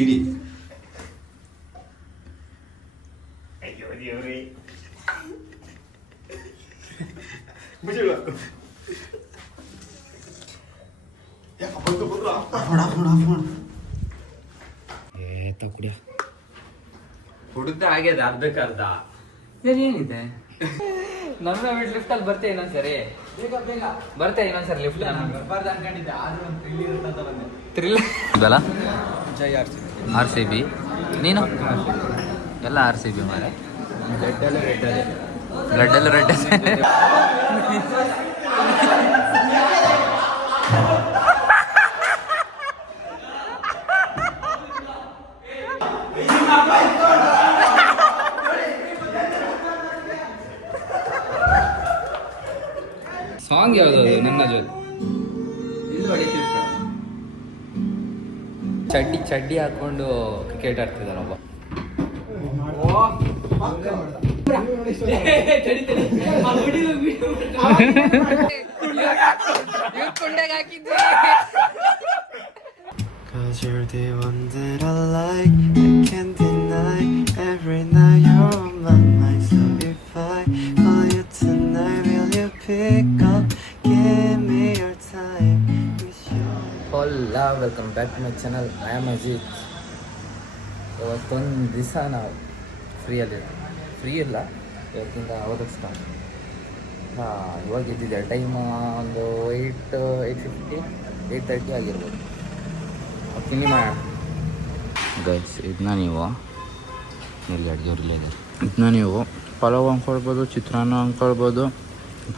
ಇಡಿ ಅಯ್ಯೋ ದೇವ್ರಿ ಕುಡಿಯ ಹುಡುಗ ಆಗ್ಯದ ಅರ್ಧಕ್ಕರ್ಧ ಏನಿದೆ ನಮ್ಮ ಬಿಟ್ಟು ಲಿಫ್ಟ್ ಅಲ್ಲಿ ಬರ್ತೇ ಇನ್ನೊಂದ್ಸರಿ ಬರ್ತೆ ಇನ್ನೊಂದ್ಸರಿ ಲಿಫ್ಟ್ ಥ್ರಿಲ್ ಬಲ ಜೈ RCB ನೀನು ಎಲ್ಲ RCB ಮಾರೆ ಬ್ಲಡ್ ರೆಡ್ ಸಾಂಗ್ ಯಾವುದು ನನ್ನ ಜೊತೆ ಚಡ್ಡಿ ಹಾಕೊಂಡು cricket ಆಡ್ತಿದ್ದಾನೊಬ್ಬ. Cause you're the one that I like, I can't deny. Every night you're on my mind. So if I call you tonight, will you pick up? Give me your time. ಹೋಲ್ಲ welcome back to my channel. I am Ajit. ಇವತ್ತೊಂದು ದಿವಸ ನಾವು free ಇಲ್ಲ ಇವತ್ತಿಂದ ಓದಕ್ಕೆ start. ಇವಾಗ ಇದ್ದಿದ್ದೆ time ಒಂದು 8:50 8:30 ಆಗಿರ್ಬೋದು. ತಿನ್ನಿ ಮಾಡೋಣ ಗೈಸ್. ಇದನ್ನ ನೀವು ಇಲ್ಲಿ ಅಡುಗೆಯವ್ರಲ್ಲೇ ಇದೆ. ಇದನ್ನ ನೀವು ಪಲಾವ್ ಅಂದ್ಕೊಳ್ಬೋದು, ಚಿತ್ರಾನ್ನ ಅಂದ್ಕೊಳ್ಬೋದು,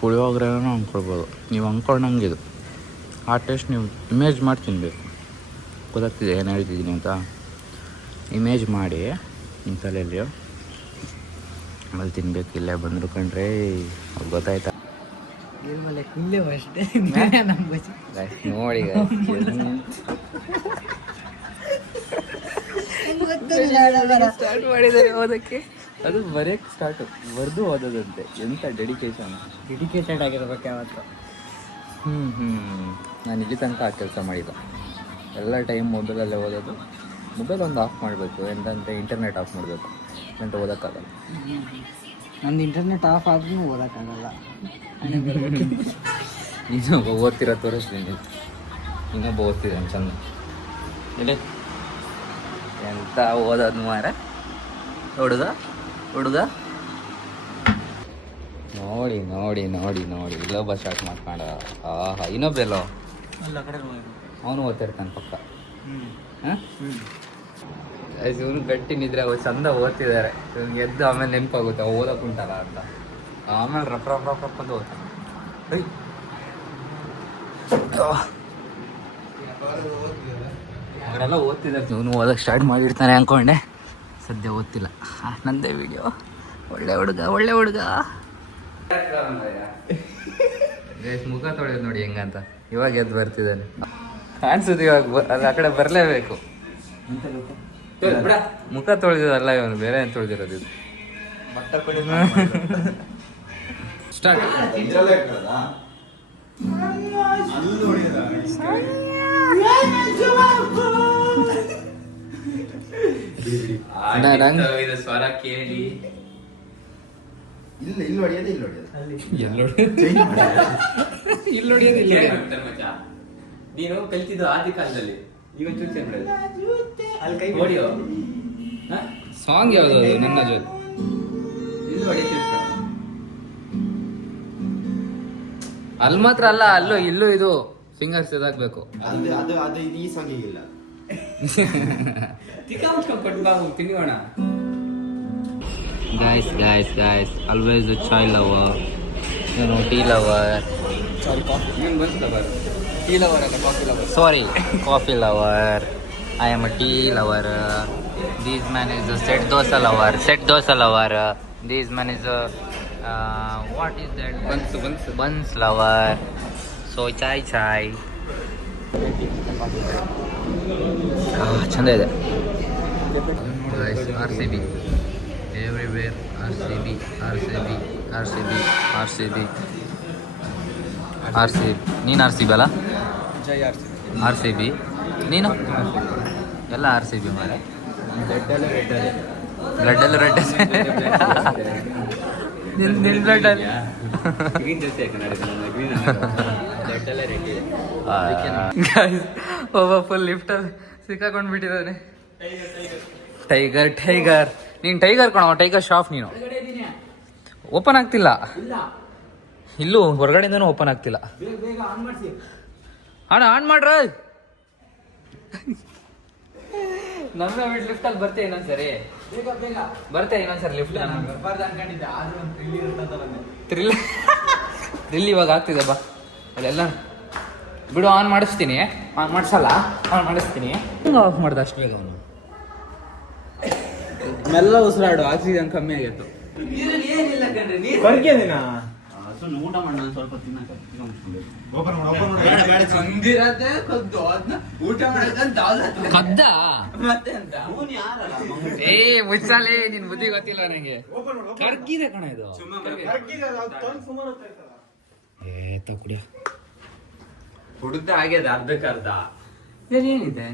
ಪುಳಿಯೋಗರೆನೂ ಅಂದ್ಕೊಳ್ಬೋದು. ನೀವು ಅಂದ್ಕೊಂಡಂಗಿದು ಆ ಟೇಸ್ಟ್ ನೀವು ಇಮೇಜ್ ಮಾಡಿ ತಿನ್ನಬೇಕು. ಗೊತ್ತಾಗ್ತಿದೆ ಏನು ಹೇಳ್ತಿದ್ದೀನಿ ಅಂತ. ಇಮೇಜ್ ಮಾಡಿ ನಿಮ್ಮ ತಲೆಯಲ್ಲಿ ಆಮೇಲೆ ತಿನ್ಬೇಕು. ಇಲ್ಲೇ ಬಂದರು ಕಂಡ್ರೆ ಅವ್ರು ಗೊತ್ತಾಯ್ತಾ ನೋಡಿ ಸ್ಟಾರ್ಟ್ ಮಾಡಿದ್ದಾರೆ ಓದಕ್ಕೆ. ಅದು ಬರೆಯಕ್ಕೆ ಸ್ಟಾರ್ಟ್ ಬರೆದು ಓದೋದಂತೆ. ಎಂಥ ಡೆಡಿಕೇಟೆಡ್ ಆಗಿರ್ಬೇಕು ಯಾವತ್ತು. ನಾನು ಇಲ್ಲಿ ತನಕ ಆ ಕೆಲಸ ಮಾಡಿದ್ದು. ಎಲ್ಲ ಟೈಮ್ ಮೊಬೈಲಲ್ಲೇ ಓದೋದು. ಮೊಬೈಲ್ ಒಂದು ಆಫ್ ಮಾಡಬೇಕು, ಎಂತಂದರೆ ಇಂಟರ್ನೆಟ್ ಆಫ್ ಮಾಡಬೇಕು ಅಂತ ಓದೋಕ್ಕಾಗಲ್ಲ. ನಂದು ಇಂಟರ್ನೆಟ್ ಆಫ್ ಆದ್ರೂ ಓದೋಕ್ಕಾಗಲ್ಲ. ಇನ್ನೊಬ್ಬ ಓದ್ತಿರೋ ತೋರಿಸ್ತೀನಿ. ಇನ್ನೊಬ್ಬ ಓದ್ತಿದ್ದಾನೆ ಚೆಂದ. ಇಲ್ಲಿ ಎಂತ ಓದೋದು ಮಾರ ಹುಡುಗ ನೋಡಿ ನೋಡಿ ನೋಡಿ ನೋಡಿ ಇಲ್ಲೊಬ್ಬ ಸ್ಟಾರ್ಟ್ ಮಾಡ್ಕೊಂಡ. ಆಹಾ ಇನ್ನೊಬ್ಬೆಲ್ಲೋ ಅವನು ಓದ್ತಿರ್ತಾನೆ ಪಕ್ಕ. ಹಾಂ ಇವನು ಗಟ್ಟಿ ನಿದ್ರೆ ಅವ್ರು ಚಂದ ಓದ್ತಿದ್ದಾರೆ. ಇವ್ನಿಗೆ ಎದ್ದು ಆಮೇಲೆ ನೆನಪಾಗುತ್ತೆ ಅವು ಓದಕ್ಕುಂಟಲ್ಲ ಅಂತ. ಆಮೇಲೆ ರಫ್ ಅಂತ ಓದ್ತಾನೆ. ಅವರೆಲ್ಲ ಓದ್ತಿದ್ದಾರೆ. ಇವನು ಓದಕ್ಕೆ ಸ್ಟಾರ್ಟ್ ಮಾಡಿರ್ತಾನೆ ಅಂದ್ಕೊಂಡೆ. ಸದ್ಯ ಓದ್ತಿಲ್ಲ. ನಂದೇ ವಿಡಿಯೋ. ಒಳ್ಳೆ ಹುಡುಗ ಮುಖ ತೊಳೆಯೋದು ನೋಡಿ ಹೆಂಗಂತ. ಇವಾಗ ಎದ್ದು ಬರ್ತಿದ್ದಾನೆ ಕಾಣಿಸೋದು. ಇವಾಗ ಅದು ಆ ಕಡೆ ಬರಲೇಬೇಕು. ಮುಖ ತೊಳೆದಿದ್ದಲ್ಲ ಇವನು, ಬೇರೆ ಏನು ತೊಳೆದಿರೋದು ಇದು. ಸ್ಟಾರ್ಟ್. ಸ್ವರ ಕೇಳಿ ಇಲ್ಲಿ ಹೊಡೆಯೋದಿಲ್ಲ. ನೀನು ಕಲ್ತಿದ್ದು ಆದಿ ಕಾಲದಲ್ಲಿ. ಈಗ ಹೊಡಿಯೋ ಸಾಂಗ್ ಯಾವುದು ನನ್ನ ಜೊತೆ ಇಲ್ಲಿ ಹೊಡಿತಿರ್ತ. ಅಲ್ಲಿ ಮಾತ್ರ ಅಲ್ಲ, ಅಲ್ಲೂ ಇಲ್ಲೂ ಇದು ಫಿಂಗರ್ಸ್ ಇದಾಗಬೇಕು. ಅದು ಈ ಸಾಂಗಿಗಿಲ್ಲ. ತಿನ್ನೋಣ. Guys, always a chai lover, tea lover. Sorry, coffee lover. I am a tea lover. This man is a set dosa lover. This man is a what is that? Buns lover. So chai. ಚಂದ ಇದೆ. RCB everywhere. RCB. ನೀನು RCB ಅಲ್ಲ? ಜೈ RCB ನೀನು ಎಲ್ಲ R C B ಮಾರೆ. Red ಬ್ಲಡ್ಡಲ್ಲೂ red. ನಿನ್ನ ಬ್ಲಡ್ಡಲ್ಲಿ ಗ್ರೀನ್ ಜೊತೆ ಗ್ರೀನ್ ರೆಡ್ಡಲ್ಲೇ ರೆಡ್ ಇದೆ. ಒಬ್ಬ ಫುಲ್ ಲಿಫ್ಟಲ್ಲಿ ಸಿಕ್ಕಾಕೊಂಡು ಬಿಟ್ಟಿದ್ದಾನೆ. ಟೈಗರ್ ನೀನು ಟೈಗರ್ ಕಣೋ, ಟೈಗರ್ ಶಾಪ್ ನೀನು. ಓಪನ್ ಆಗ್ತಿಲ್ಲ, ಇಲ್ಲೂ ಹೊರಗಡೆಯಿಂದನೂ ಓಪನ್ ಆಗ್ತಿಲ್ಲ. ಅಣ್ಣ ಆನ್ ಮಾಡ್ರ. ನಮ್ಮ ಲಿಫ್ಟಲ್ಲಿ ಬರ್ತೆ ಇನ್ನೊಂದ್ಸರಿ, ಬರ್ತೆ ಇನ್ನೊಂದ್ಸರಿ ಲಿಫ್ಟ್. ಥ್ರಿಲ್ ಇವಾಗ ಆಗ್ತಿದೆ ಬಾ. ಅದೆಲ್ಲ ಬಿಡು, ಆನ್ ಮಾಡಿಸ್ತೀನಿ. ಮಾಡಿಸಲ್ಲ, ಆನ್ ಮಾಡಿಸ್ತೀನಿ. ಆಫ್ ಮಾಡ್ದೆ ಅಷ್ಟು ಬೇಗ ಅವನು. ಮೆಲ್ಲ ಉಸಿರಾಡು, ಆಕ್ಸಿಜನ್ ಕಮ್ಮಿ ಆಗಿತ್ತು. ಊಟ ಮಾಡೋಣ ಸ್ವಲ್ಪ ತಿನ್ನಕ. ಕದ್ದ ಮತ್ತೆ ಅಂತ ಏ ಮುಚ್ಚಾಲೆ, ನಿನ್ ಬುದ್ಧಿ ಗೊತ್ತಿಲ್ಲ ನನಗೆ. ಕರ್ಗಿದೆ ಕಣ ಇದು. ಏ ತಕುಡಿಯ ಕುಡ್ದ ಆಗ್ಯದ ಅರ್ಧಕ್ಕರ್ಧ. ಏನಿದೆ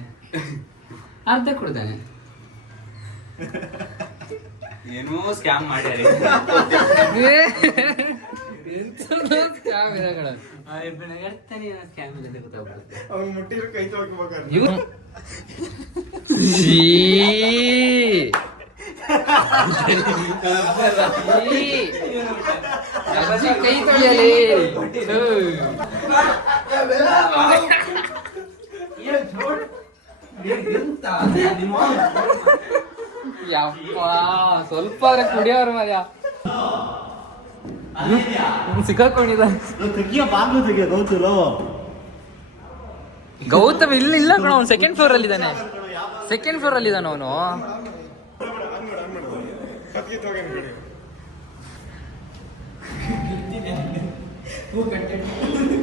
ಅರ್ಧ ಕುಡ್ದಾನೆ. ಏನೋ ಸ್ಕ್ಯಾಮ್ ಮಾಡ್ಯಾರಿ. ಕೈ ತೊಳೆಯಲಿ. ಯಪ್ಪ ಸ್ವಲ್ಪ ಕುಡಿಯೋರು ಮರ್ಯ ಸಿಕ್ಕಾಕೊಂಡಿದ. ಗೌತಮ್ ಇಲ್ಲ ಕಣ, ಅವ್ನು ಸೆಕೆಂಡ್ ಫ್ಲೋರ್ ಅಲ್ಲಿ ಇದ್ದಾನೆ. ಅವನು.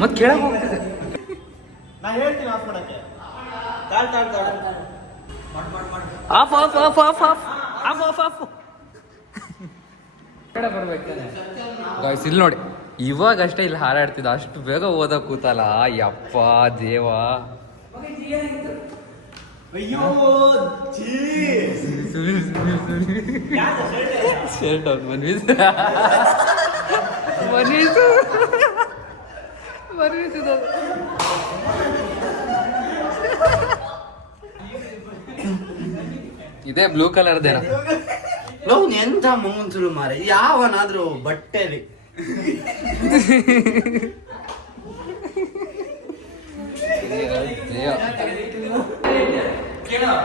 ಮತ್ ಕೇಳಕ್ ಹೋಗ್ತದೆ. Of of of of of of of of. Guys ಇಲ್ಲಿ ನೋಡಿ, ಇವಾಗ ಅಷ್ಟೇ ಇಲ್ಲಿ ಹಾರಾಡ್ತಿದ್ದ, ಅಷ್ಟು ಬೇಗ ಓದಕ್ ಕೂತಲ್ಲ. ಯಪ್ಪ ದೇವ. ಶರ್ಟ್ ಅವ್ನು ಮನ್ವಿಸಿದ. ಇದೇ ಬ್ಲೂ ಕಲರ್ದೇನ. ಎಂತ ಮುಂಗುನ್ಸುರು ಮಾರೆ, ಯಾವನಾದ್ರೂ ಬಟ್ಟೆಲಿ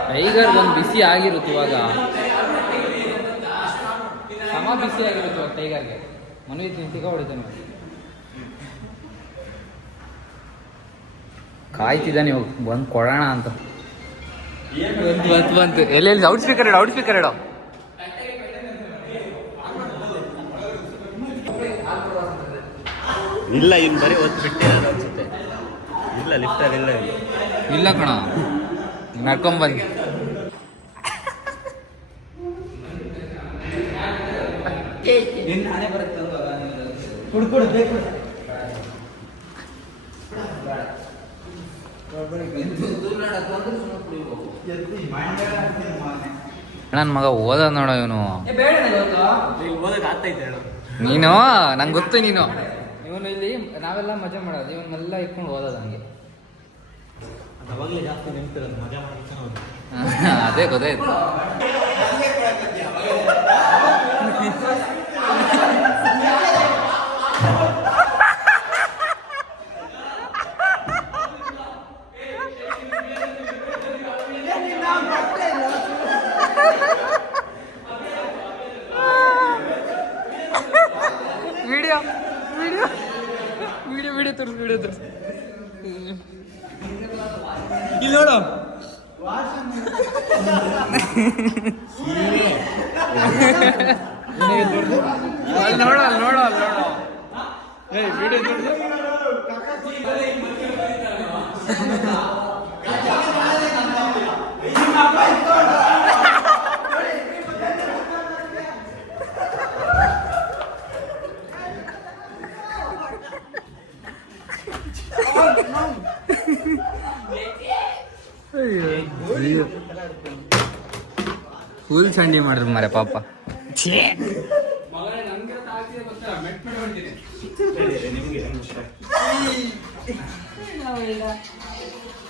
ಟೈಗರ್ ಒಂದು ಬಿಸಿ ಆಗಿರುತ್ತೆ ಇವಾಗ, ಸಮ ಬಿಸಿ ಆಗಿರುತ್ತೆ ಇವಾಗ ಟೈಗರ್ಗೆ. ಮನವಿ ಸಿಗ ಹೊಡಿತಾನೆ, ಕಾಯ್ತಿದ್ದಾನೆ ಇವಾಗ ಬಂದು ಕೊಡೋಣ ಅಂತ. ಬಂತು ಎಲ್ಲೆಲ್ಲಿ ಔಟ್ ಸ್ಪೀಕರ್ ಇಡೋ. ಇಲ್ಲ ಇನ್ ಬರೀ ಒತ್ತು ಬಿಟ್ಟಿರೋದು ಅನ್ಸುತ್ತೆ. ಇಲ್ಲ ಲಿಫ್ಟರ್ ಇಲ್ಲ ಕಣ, ನಡ್ಕೊಂಬಂದು. ನನ್ನ ಮಗ ಓದ ನೋಡೋ ಇವನು. ನೀನು ನಂಗೆ ಗೊತ್ತು, ಇವನು ಇಲ್ಲಿ ನಾವೆಲ್ಲ ಮಜಾ ಮಾಡೋದು, ಇವನ್ನೆಲ್ಲ ಇಟ್ಕೊಂಡು ಓದೋದು ಹಂಗೆ. ಅದೇ ಗೊತ್ತಾಯ್ತು. ವಿಡಿಯೋ ತೋರಿಸು. ಇಲ್ಲಿ ನೋಡು, ನೋಡೋ ವಿಡಿಯೋ ತೋರಿಸು. ಫುಲ್ ಚಂಡಿ ಮಾಡಿದ್ರು ಮರೆ ಪಾಪ.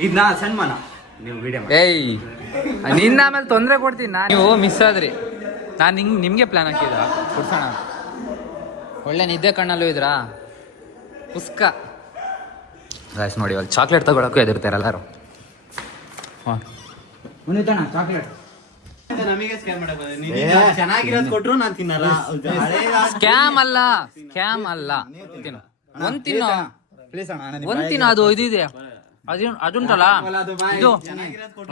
ಇದನ್ನ ಸನ್ಮಾನ ನೀವು ವಿಡಿಯೋ ಏಯ್ ನಿನ್ನ ಆಮೇಲೆ ತೊಂದರೆ ಕೊಡ್ತೀನಿ ನಾನು. ನೀವು ಮಿಸ್ ಆದ್ರಿ. ನಾನು ನಿಮಗೆ ಪ್ಲಾನ್ ಹಾಕಿದ್ರ ಕೊಡ್ಸೋಣ. ಒಳ್ಳೆ ನಿದ್ದೆ ಕಣ್ಣಲ್ಲೂ ಇದ್ರಾ ಪುಸ್ಕ ಗಾಯ್ಸ್. ನೋಡಿ ಅಲ್ಲಿ ಚಾಕ್ಲೇಟ್ ತಗೊಳಕ್ಕೂ ಎದಿರ್ತಾರೆ ಎಲ್ಲರೂ. ಹಾಂ ಮುಂದಿತಣ್ಣ ಚಾಕ್ಲೇಟ್ ನಮಗೆ ಸ್ಕ್ಯಾಮ್ ಮಾಡಕ್ ಚೆನ್ನಾಗಿರೋದು ಕೊಟ್ರು ನಾನು ತಿನ್ನಲ್ಲ. ಸ್ಕ್ಯಾಮ್ ಅಲ್ಲ, ಸ್ಕ್ಯಾಮ್ ಅಲ್ಲ. ತಿನ್ನು ಒಂದ್ ತಿನ್ನು, ಒಂದ್ ತಿನ್ನು. ಅದು ಇದಿದೆ ಅದುಂಟಲ್ಲ ಇದು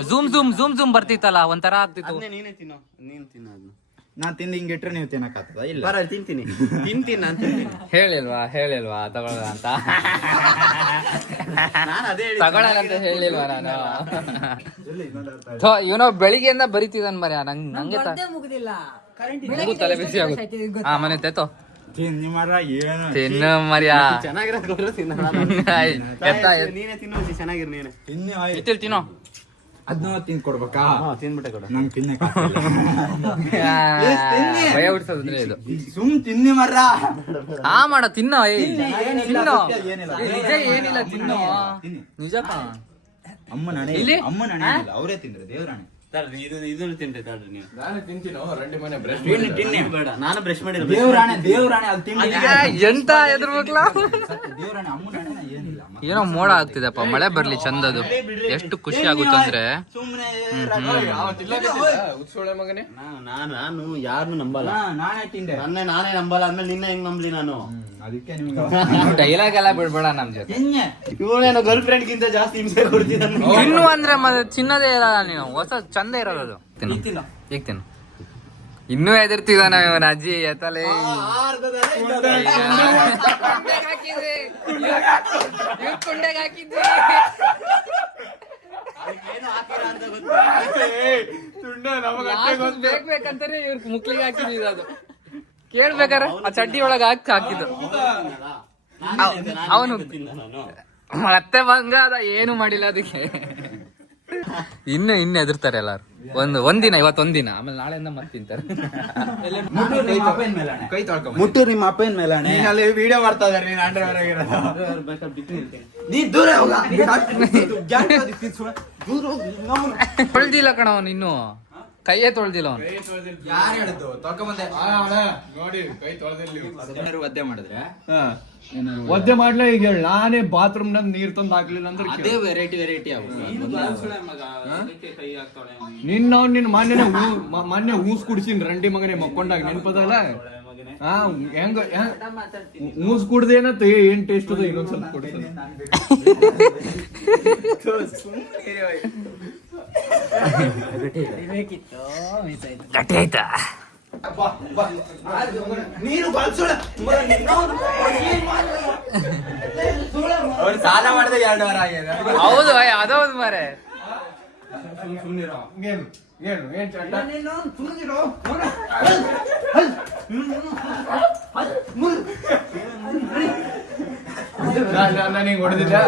ಝೂಮ್ ಝೂಮ್ ಝೂಮ್ ಝೂಮ್ ಬರ್ತಿತ್ತಲ್ಲ, ಒಂಥರ ಆಗ್ತಿತ್ತು. ನೀನೇ ತಿನ್ನು, ನೀನ್ ತಿನ್ನು ಅದನ್ನ. ನಾನ್ ತಿಂದು ಹಿಂಗಿಟ್ರೆ ನೀವು ತಿನ್ನಕ್ಕಾಗ್ತದ? ಇಲ್ಲ ಬರಲ್ಲ, ತಿಂತೀನಿ ತಿಂತೀನಿ ಅಂತ ಹೇಳಿಲ್ವಾ ತಗೊಳ್ಳೋಣ ಅಂತ? ನಾನು ಅದೇ ತಗೊಳ್ಳೋಣ ಅಂತ ಹೇಳಿಲ್ವಾ ನಾನು? ಇವನೋ ಬೆಳಿಗ್ಗೆಯಿಂದ ಬರಿತಿದ್ದಾನ ಮರ್ಯ. ನಂಗೆ ತಲೆ ಬಿಸಿ ಆಗುತ್ತೆ. ಹಾ ಮನೆ ತೆತ್ತೋ ತಿನ್ನು ಮರ್ಯ. ಚೆನ್ನಾಗಿರೋದು ಕೊಟ್ರು ತಿನ್ನಲ್ಲ. ನೀನೇ ತಿನ್ನು, ಚೆನ್ನಾಗಿರ್ ನೀನೆ ತಿನ್ನೋ. ಅದ್ನ ತಿಂದ್ ಕೊಡ್ಬೇಕಾ? ತಿನ್ಬಿಟ್ಟೆ ಕೊಡ. ನಂಗೆ ತಿನ್ನಕ್ ಭಯ ಹುಡ್ಸೋದ್ರೆ ಇದು. ಸುಮ್ ತಿನ್ನಿ ಮರ್ರ. ಹಾ ಮಾಡ ತಿನ್ನೋ. ತಿನ್ನೋ ನಿಜ ಏನಿಲ್ಲ, ತಿನ್ನೋ ನಿಜಪ್ಪ. ಅಮ್ಮನ ಹಣೆ ಇಲ್ಲಿ? ಅಮ್ಮನ ಹಣೆ ಇಲ್ಲ, ಅವರೇ ತಿಂದ್ರೆ ದೇವ್ರಾಣೆ. ಇದನ್ನು ತಿಂತೆ ತಾಳ್ರಿ ನೀವು. ನಾನು ತಿಂತೀನೋ ರಂಡಿ ಮನೆ ಬ್ರಷ್ ತಿನ್ನಿ ಬೇಡ, ನಾನು ಬ್ರಷ್ ಮಾಡಿರೋ ದೇವ್ರಾಣೆ ದೇವ್ರಾಣೆ ಅಲ್ಲಿ ತಿಂಡಿ ಎಂತ ಎದುರ್ಬೇಕಲ್ಲ. ದೇವ್ರಾಣೆ ಅಮ್ಮನ ಹಣೆ ಏನಿಲ್ಲ. ಏನೋ ಮೋಡ ಆಗ್ತಿದೆಪ್ಪ, ಮಳೆ ಬರ್ಲಿ ಚಂದದು. ಎಷ್ಟು ಖುಷಿ ಆಗುತ್ತಂದ್ರೆ ಸುಮ್ನೆ ಉತ್ಸೋಳೆ ಮಗನೇ. ನಾನು ಯಾರನ್ನು ನಂಬಲ್ಲ. ನಾನೇ ತಿಂದೆ. ನಾನೇ ನಂಬಲ್ಲ ಅಂದ್ಮೇಲೆ ನಿನ್ನ ಹೆಂಗ್ ನಂಬ್ಲಿ ನಾನು? ಅದಕ್ಕೆ ನಿಮ್ಗೆ ಡೈಲಾಗ್ ಎಲ್ಲ ಬಿಡ್ಬೇಡ ನಮ್ ಜೊತೆ. ತಿನ್ನೆ. ಇವಳೇನೋ ಗರ್ಲ್ ಫ್ರೆಂಡ್ ಗಿಂತ ಜಾಸ್ತಿ ಹಿಂಸೆ ಕೊಡ್ತಿದ್ದಾನೆ. ತಿನ್ನು ಅಂದ್ರೆ ಮತ್ತೆ ಚಿನ್ನದೇ ಇರಲ್ಲ, ನೀನು ಹೊಸ ಚಂದ ಇರೋದು ಅದು. ತಿನ್ನು ಈಗ ತಿನ್ನು. ಇನ್ನೂ ಎದಿರ್ತಿದಾನ ಇವನ ಅಜ್ಜಿ ಎತ್ತಲೇ. ಕುಂಡೆಗೆ ಹಾಕಿದ್ವಿ. ಬೇಕಂತಾನೆ ಇವ್ರ ಮುಕ್ಳಿಗೆ ಹಾಕಿದ್ವಿ. ಅದು ಕೇಳ್ಬೇಕಾರೆ ಆ ಚಡ್ಡಿ ಒಳಗೆ ಹಾಕಿದ್ದು ಅವನು. ಮತ್ತೆ ಬಂಗ ಅದ ಏನು ಮಾಡಿಲ್ಲ ಅದಕ್ಕೆ. ಇನ್ನು ಎದುರ್ತಾರೆ ಎಲ್ಲಾರು. ಒಂದಿನ ಇವತ್ತೊಂದಿನ, ಆಮೇಲೆ ನಾಳೆಯಿಂದ ಮತ್ತೆ ತಿಂತಾರೆ. ಕೈ ತೊಳ್ಕೊಂಡ್ ಮುಟ್ಟು ನಿಮ್ಮ ಅಪ್ಪನ ಮೇಲೆ ನೀನ್ ಅಲ್ಲಿ ವಿಡಿಯೋ ಮಾಡ್ತಾ ಇದಾರೆ. ನೀನ್ ಅಂಡ್ರೆ ಹೊರಗಿರೋದು. ನೀ ದೂರ ಹೋಗ. ತೊಳ್ದಿಲ್ಲ ಕಣ ಅವನು, ಇನ್ನು ಕೈಯೇ ತೊಳ್ದಿಲ್ಲ ಅವನು. ಯಾರು ಹೇಳಿದ್ದು? ತೊಳ್ಕೊಂಬಂದೆ ನೋಡಿ ಕೈ ತೊಳೆದಿಲ್ಲ. ಒದ್ದೆ ಮಾಡಿದ್ರೆ ಒದ್ದೆ ಮಾಡ್ಲೇ ಈಗ ಹೇಳಿ. ನಾನೇ ಬಾತ್ರೂಮ್ ನಲ್ಲಿ ನೀರ್ ತಂದು ಹಾಕ್ಲಿಲ್ಲ ಅಂದ್ರೆ ಅದೇ ವೆರೈಟಿ ಅವು. ನಿನ್ನ ಮೊನ್ನೆ ಊಸ್ ಕುಡಿಸಿನ್ ರಂಡಿ ಮಗನೇ ಮಕ್ಕೊಂಡಾಗ ನೆನ್ಪದಲ್ಲ. ಹಾ ಹೆಂಗ ಊಸ್ ಕುಡ್ದೇನತ್ತ ಏನ್ ಟೇಸ್ಟ್ ಅದ ಇನ್ನೊಂದ್ ಸ್ವಲ್ಪ ಕೊಡ್ತೀನಿ. ಗಟ್ಟಿ ಆಯ್ತಾ? ನೀರು ಅವ್ರು ಸಾಲ ಮಾಡಿದಾಗ 2 ವಾರ ಆಗ್ಯದ. ಹೌದು ಅದೌದು ಮಾರೆ. ಏನ್ ಚಟ್ಟ ನಾನು ಹಿಂಗ್ ಹೊಡೆದಿದ್ದೆ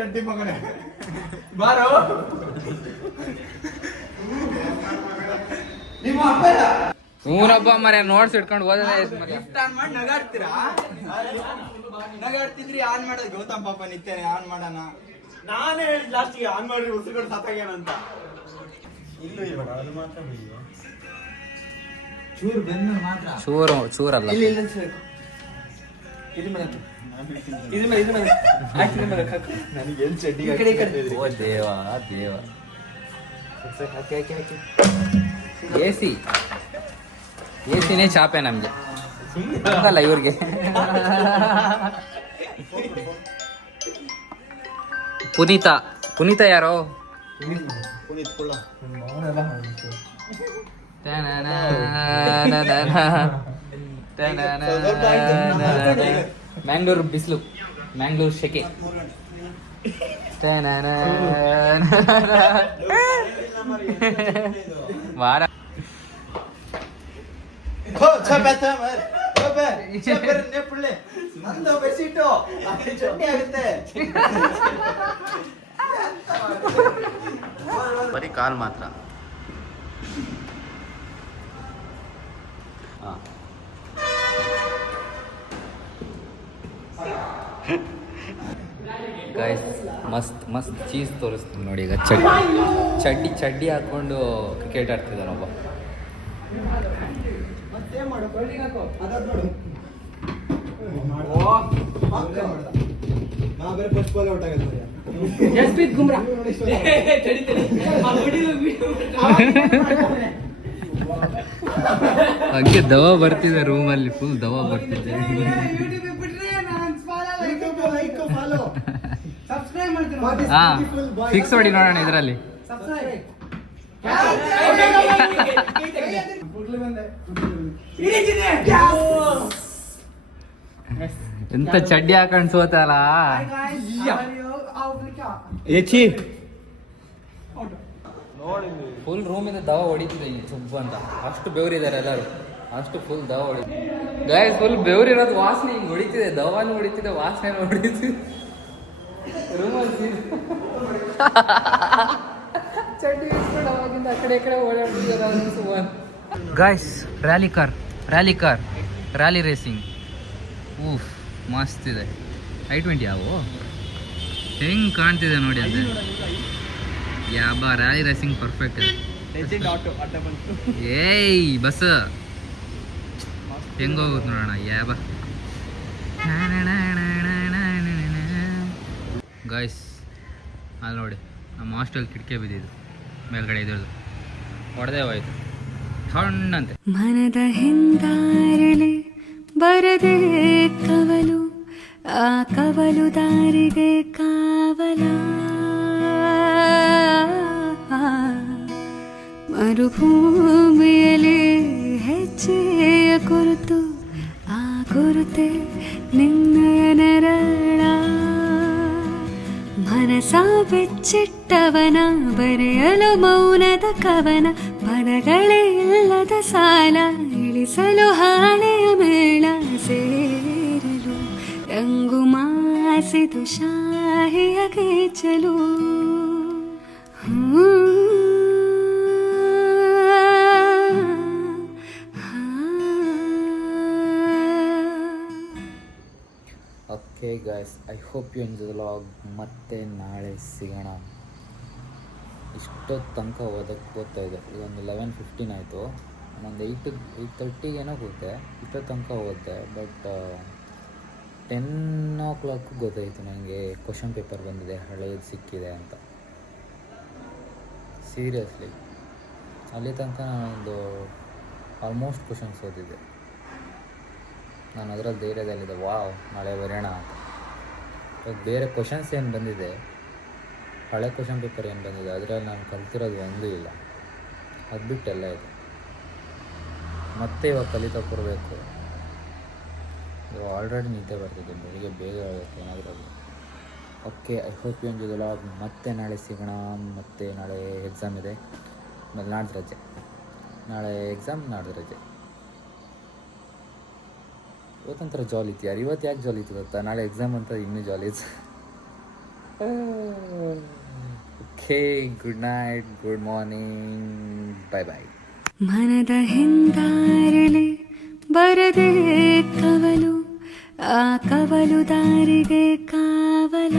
ರೆಡ್ಡಿ ಮಗನೇ ಬಾರೋ. ನಿಮ್ಮ ಅಪ್ಪ ಊರಬ್ಬ ಮರೆ ನೋಡ್ಸ್ ಇಟ್ಕೊಂಡು ಹೋದ್ರೆ ನಗಾಡ್ತಿದ್ರಿ. ಆನ್ ಮಾಡೋದು ಗೌತಮ್ ಪಾಪ ನಿತ್ಯ ಆನ್ ಮಾಡೋಣ. ನಾನೇ ಹೇಳಿದ್ ಲಾಸ್ಟಿಗೆ ಆನ್ ಮಾಡ್ರಿ ಉಸಿರುಗಳು ಸತ್ತಾಗೇನಂತ. ಇಲ್ಲೂ ಇಲ್ಲ ಅದು ಮಾತ್ರ ಚೂರು ಬೆನ್ನು ಮಾತ್ರ. ಚೂರಲ್ಲ. ಓ ದೇವ ದೇವ. ಎಸಿನೇ ಚಾಪೆ ನಮ್ಗೆ ಅಲ್ಲ ಇವ್ರಿಗೆ. ಪುನೀತ ಯಾರೋ? ಮ್ಯಾಂಗ್ಳೂರ್ ಬಿಸಿಲು, ಮ್ಯಾಂಗ್ಳೂರ್ ಶೆಕೆ. ವಾರ ನಂದು ಬೆಸಿಟ್ಟು ಚಟ್ನಿ ಆಗುತ್ತೆ. ಕಾಲ್ ಮಾತ್ರ. ಹಾಂ ಗೈಸ್ ಮಸ್ತ್ ಮಸ್ತ್ ಚೀಸ್ ತೋರಿಸ್ತೀನಿ ನೋಡಿ. ಈಗ ಚಡ್ಡಿ ಹಾಕ್ಕೊಂಡು ಕ್ರಿಕೆಟ್ ಆಡ್ತಿದ್ದಾನೆ ಒಬ್ಬ. ಹಂಗೆ ದವಾ ಬರ್ತಿದೆ ರೂಮಲ್ಲಿ, ಫುಲ್ ದವಾ ಬರ್ತಿದೆ. ಹಾ ಫಿಕ್ಸ್ ಹೊಡಿ ನೋಡೋಣ ಇದರಲ್ಲಿ. ಎಂತ ಚಡ್ಡಿ ಹಾಕೊಂಡ್ ಸೋತಲ್ಲ. ಫುಲ್ ರೂಮಿಂದ ದವ ಹೊಡಿತಿದೆ ಸುಬ್ಬ ಅಂತ. ಅಷ್ಟು ಬೆವರಿದ್ದಾರೆ ಎಲ್ಲರೂ, ಅಷ್ಟು ಫುಲ್ ದವ ಹೊಡಿತಿದೆ ಗಾಯ್ಸ್. ಫುಲ್ ಬೆವರಿರೋದು ವಾಸನೆ ಹಿಂಗೆ ಹೊಡಿತಿದೆ, ದವಾನು ಹೊಡಿತಿದೆ, ವಾಸನೆ ಹೊಡಿತಿದೆ ರೂಮಲ್ಲಿ. ಚಡ್ಡಿ ಇಸ್ಕೊಂಡು ಅವಾಗಿಂದ ಆ ಕಡೆ ಈ ಕಡೆ ಓಡಾಡ್ತಿದ್ದಾರೆ ಸುವನ್. ಗಾಯ್ಸ್ ರ್ಯಾಲಿ ರೇಸಿಂಗ್ ಊಫ್ ಮಸ್ತ್ ಇದೆ. i20 ಯಾವು ಹೆಂಗೆ ಕಾಣ್ತಿದೆ ನೋಡಿ ಅದು. ಯಾಬ ರ್ಯಾಲಿ ರೇಸಿಂಗ್ ಪರ್ಫೆಕ್ಟ್ ಇದೆ. ಏಯ್ ಬಸ್ ಹೆಂಗೆ ಹೋಗುತ್ತೆ ನೋಡೋಣ. ಯಾಬ ಗಾಯ್ಸ್ ಅಲ್ಲಿ ನೋಡಿ ನಮ್ಮ ಹಾಸ್ಟೆಲ್ ಕಿಟಕಿ ಬಿದ್ದಿದ್ದು ಮೇಲ್ಗಡೆ ಇದ್ರದ್ದು ಹೊಡೆದೇ ಹೋಯ್ತು ಸಣ್ಣಂತೆ. ಮನದ ಹಿಂದಾರಲಿ ಬರದೆ ಕವಲು, ಆ ಕವಲು ದಾರಿಗೆ ಕಾವಲ. ಮರುಭೂಮಿಯಲ್ಲಿ ಹೆಜ್ಜೆಯ ಕುರಿತು, ಆ ಗುರುತೆ ನಿನ್ನಯ ನೆರಳ. ಮನಸ ಬೆಚ್ಚಿಟ್ಟವನ ಬರೆಯಲು ಮೌನದ ಕವನ, ಪದಗಳೇ ಇಲ್ಲದ ಸಾಲ ಇಳಿಸಲು ಹಾಳೆಯ ಮೇಳ. ಸೇರಲು ರಂಗು ಮಾಸಿದು ಶಾಹಿಯ ಗೀಚಲು. Okay guys, I hope you enjoy the vlog. ಮತ್ತೆ ನಾಳೆ ಸಿಗೋಣ. ಇಷ್ಟೊತ್ತು ತನಕ ಓದ್ತಾ ಇದೆ. ಇದೊಂದು 11:15 ಆಯಿತು. ಒಂದು 8:30 ಕೂತೆ. ಇಷ್ಟೊತ್ತು ತನಕ ಓದಿದೆ. ಬಟ್ 10 o'clock ಗೊತ್ತಾಯಿತು ನನಗೆ ಕ್ವಶನ್ ಪೇಪರ್ ಬಂದಿದೆ, ಹಳೇದು ಸಿಕ್ಕಿದೆ ಅಂತ. ಸೀರಿಯಸ್ಲಿ ಅಲ್ಲಿ ತನಕ ನಾನೊಂದು ಆಲ್ಮೋಸ್ಟ್ ಕ್ವಶನ್ಸ್ ಓದಿದ್ದೆ. ನಾನು ಅದರಲ್ಲಿ ಧೈರ್ಯದಲ್ಲಿದ್ದೆ, ವಾವ್ ನಾಳೆ ಬರೆಯೋಣ ಅಂತ. ಇವಾಗ ಬೇರೆ ಕ್ವಶನ್ಸ್ ಏನು ಬಂದಿದೆ, ಹಳೆ ಕ್ವಶನ್ ಪೇಪರ್ ಏನು ಬಂದಿದೆ, ಅದರಲ್ಲಿ ನಾನು ಕಲ್ತಿರೋದು ಒಂದೂ ಇಲ್ಲ. ಅದು ಬಿಟ್ಟೆಲ್ಲ ಇದೆ. ಮತ್ತೆ ಇವಾಗ ಕಲಿತಾ ಕೊಡಬೇಕು. ಇವಾಗ ಆಲ್ರೆಡಿ ನಿದ್ದೆ ಬರ್ತಿದ್ದೆ, ಬೆಳಿಗ್ಗೆ ಬೇಗ ಆಗಬೇಕು ಏನಾದರೂ. Okay, I hope you enjoy the vlog. ಮತ್ತೆ ನಾಳೆ ಸಿಗೋಣ. ಮತ್ತು ನಾಳೆ ಎಕ್ಸಾಮ್ ಇದೆ, ಆಮೇಲೆ ನಾಡ್ದು ರಜೆ. ನಾಳೆ ಎಕ್ಸಾಮ್, ನಾಡ್ದು ರಜೆ. ಇವತ್ತೊಂಥರ ಜಾಲಿ ಇತ್ತು ಯಾರು. ಇವತ್ತು ಯಾಕೆ ಜಾಲಿ ಇತ್ತು ಗೊತ್ತಾ? ನಾಳೆ ಎಕ್ಸಾಮ್ ಅಂತ ಇನ್ನೂ ಜಾಲಿ ಇತ್ತು. Okay, good night, good morning, bye bye. ಮನದ ಹಿಂದಾರಲಿ ಬರದೆ ಕವಲು, ಆ ಕವಲು ದಾರಿಗೆ ಕಾವಲ.